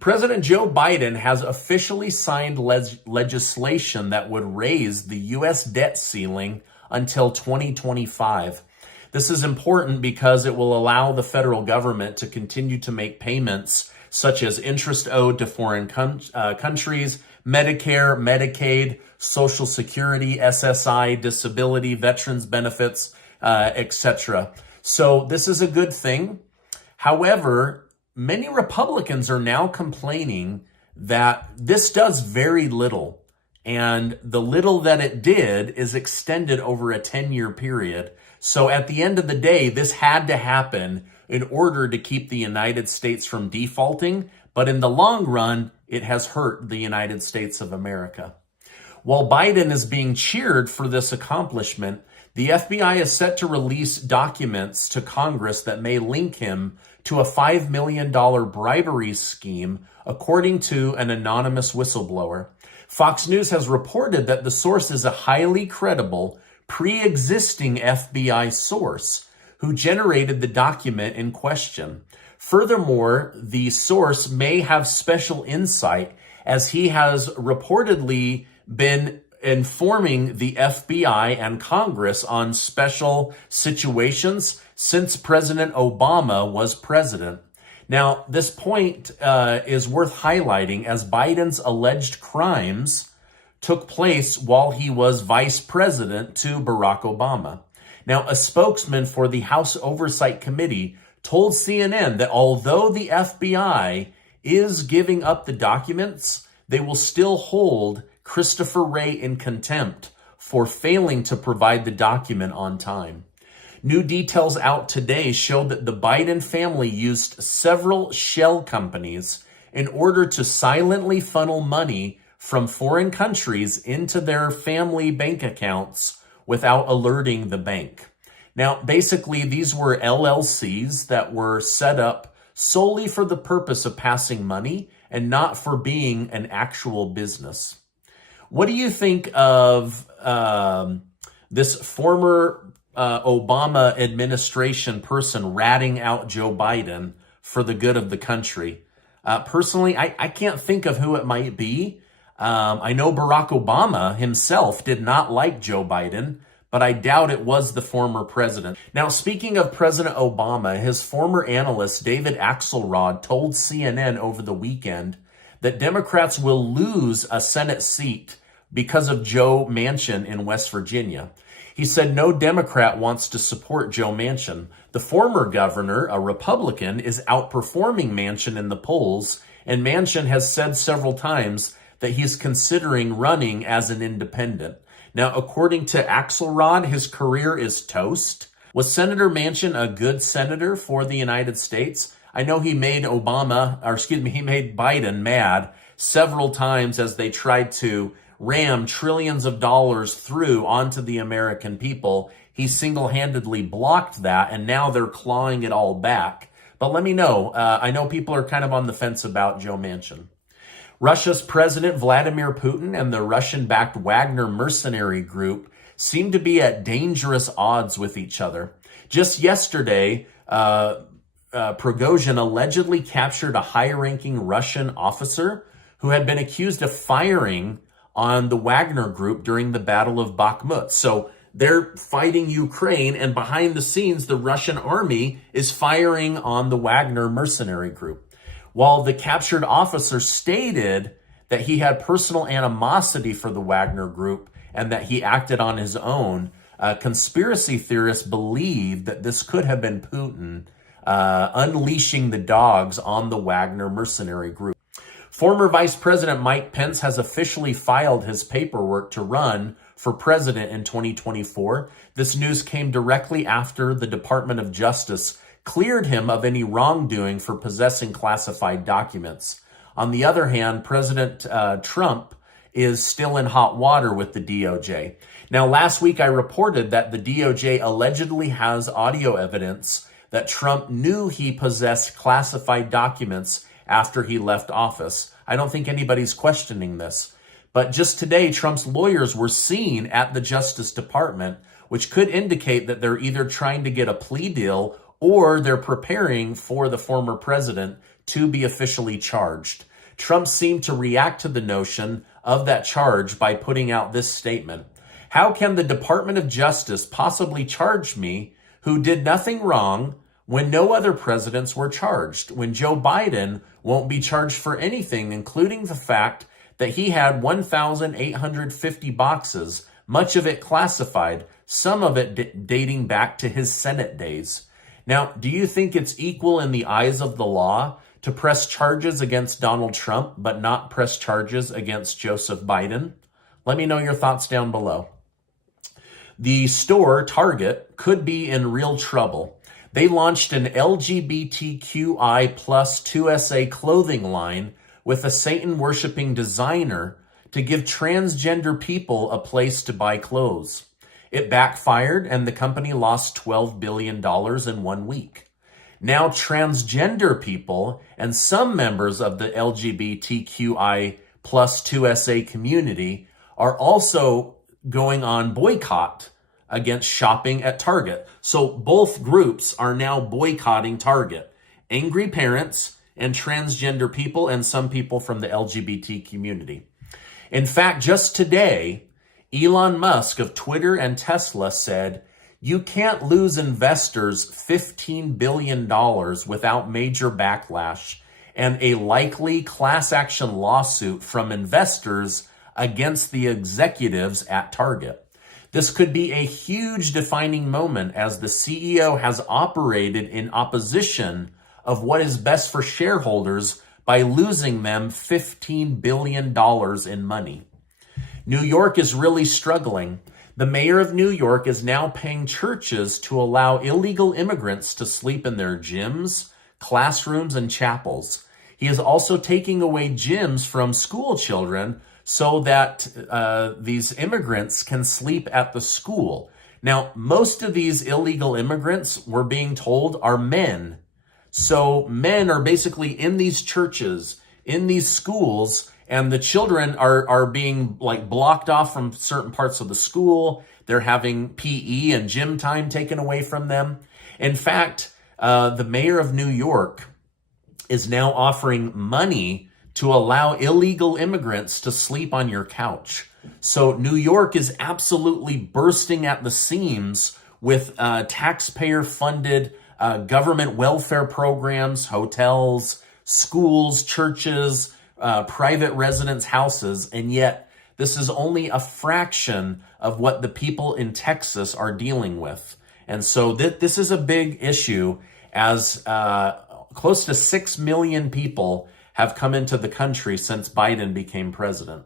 President Joe Biden has officially signed legislation that would raise the U.S. debt ceiling until 2025. This is important because it will allow the federal government to continue to make payments such as interest owed to foreign countries, Medicare, Medicaid, Social Security, SSI, disability, veterans benefits, etc. So this is a good thing. However, many Republicans are now complaining that this does very little, and the little that it did is extended over a 10-year period. So at the end of the day, this had to happen in order to keep the United States from defaulting, but in the long run, it has hurt the United States of America. While Biden is being cheered for this accomplishment, the FBI is set to release documents to Congress that may link him to a $5 million bribery scheme, according to an anonymous whistleblower. Fox News has reported that the source is a highly credible, pre-existing FBI source who generated the document in question. Furthermore, the source may have special insight, as he has reportedly been informing the FBI and Congress on special situations since President Obama was president. Now, this point is worth highlighting, as Biden's alleged crimes took place while he was vice president to Barack Obama. Now, a spokesman for the House Oversight Committee told CNN that although the FBI is giving up the documents, they will still hold Christopher Wray in contempt for failing to provide the document on time. New details out today show that the Biden family used several shell companies in order to silently funnel money from foreign countries into their family bank accounts without alerting the bank. Now, basically, these were LLCs that were set up solely for the purpose of passing money and not for being an actual business. What do you think of this former Obama administration person ratting out Joe Biden for the good of the country? Personally, I can't think of who it might be. I know Barack Obama himself did not like Joe Biden, but I doubt it was the former president. Now, speaking of President Obama, his former analyst, David Axelrod, told CNN over the weekend that Democrats will lose a Senate seat because of Joe Manchin in West Virginia. He said no Democrat wants to support Joe Manchin. The former governor, a Republican, is outperforming Manchin in the polls, and Manchin has said several times that he's considering running as an independent. Now, according to Axelrod, his career is toast. Was Senator Manchin a good senator for the United States? I know he made he made Biden mad several times as they tried to ram trillions of dollars through onto the American people. He single-handedly blocked that, and now they're clawing it all back. But let me know. I know people are kind of on the fence about Joe Manchin. Russia's President Vladimir Putin and the Russian-backed Wagner mercenary group seem to be at dangerous odds with each other. Just yesterday, Prigozhin allegedly captured a high-ranking Russian officer who had been accused of firing on the Wagner group during the Battle of Bakhmut. So they're fighting Ukraine, and behind the scenes, the Russian army is firing on the Wagner mercenary group. While the captured officer stated that he had personal animosity for the Wagner group and that he acted on his own, conspiracy theorists believe that this could have been Putin unleashing the dogs on the Wagner mercenary group. Former Vice President Mike Pence has officially filed his paperwork to run for president in 2024. This news came directly after the Department of Justice cleared him of any wrongdoing for possessing classified documents. On the other hand, President Trump is still in hot water with the DOJ. Now, last week I reported that the DOJ allegedly has audio evidence that Trump knew he possessed classified documents after he left office. I don't think anybody's questioning this. But just today, Trump's lawyers were seen at the Justice Department, which could indicate that they're either trying to get a plea deal or they're preparing for the former president to be officially charged. Trump seemed to react to the notion of that charge by putting out this statement. How can the Department of Justice possibly charge me who did nothing wrong when no other presidents were charged, when Joe Biden won't be charged for anything, including the fact that he had 1,850 boxes, much of it classified, some of it dating back to his Senate days. Now, do you think it's equal in the eyes of the law to press charges against Donald Trump, but not press charges against Joseph Biden? Let me know your thoughts down below. The store, Target, could be in real trouble. They launched an LGBTQI plus 2SA clothing line with a Satan-worshiping designer to give transgender people a place to buy clothes. It backfired, and the company lost $12 billion in 1 week. Now transgender people and some members of the LGBTQI plus 2SA community are also going on boycott against shopping at Target. So both groups are now boycotting Target. Angry parents and transgender people and some people from the LGBT community. In fact, just today, Elon Musk of Twitter and Tesla said, you can't lose investors $15 billion without major backlash and a likely class action lawsuit from investors against the executives at Target. This could be a huge defining moment as the CEO has operated in opposition of what is best for shareholders by losing them $15 billion in money. New York is really struggling. The mayor of New York is now paying churches to allow illegal immigrants to sleep in their gyms, classrooms, and chapels. He is also taking away gyms from school children so that these immigrants can sleep at the school. Now, most of these illegal immigrants, we're being told, are men. So men are basically in these churches, in these schools, and the children are being blocked off from certain parts of the school. They're having PE and gym time taken away from them. In fact, the mayor of New York is now offering money to allow illegal immigrants to sleep on your couch. So New York is absolutely bursting at the seams with taxpayer-funded government welfare programs, hotels, schools, churches, private residence houses, and yet this is only a fraction of what the people in Texas are dealing with. And so this is a big issue as close to 6 million people have come into the country since Biden became president.